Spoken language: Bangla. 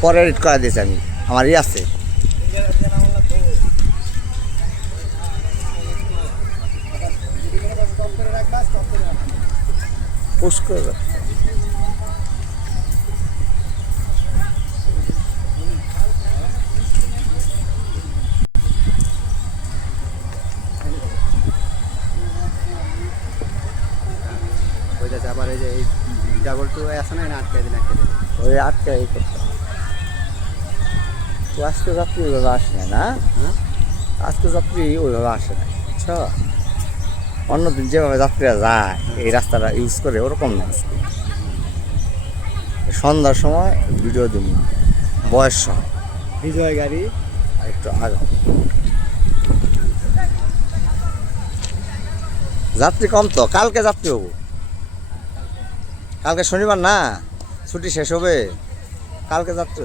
পরে রিট করা দিয়েছি আমি। আমার ই আছে করে আবার এই যে এই ডাবল টু আছে না এটা দিন দিন ওই এই করতে তো আজকে যাত্রী ওইভাবে আসে না না? হ্যাঁ? আজকে যাত্রী ওইভাবে আসে না। বুঝছ অন্যদিন যেভাবে যাত্রীরা যায় এই রাস্তাটা ইউজ করে ওরকম না আজকে। সন্ধ্যার সময় ভিডিও দিব বয়স সময় বিজয় গাড়ি। একটু আগে যাত্রী কম তো কালকে যাত্রী হব। কালকে শনিবার না ছুটি শেষ হবে। কালকে যাচ্ছ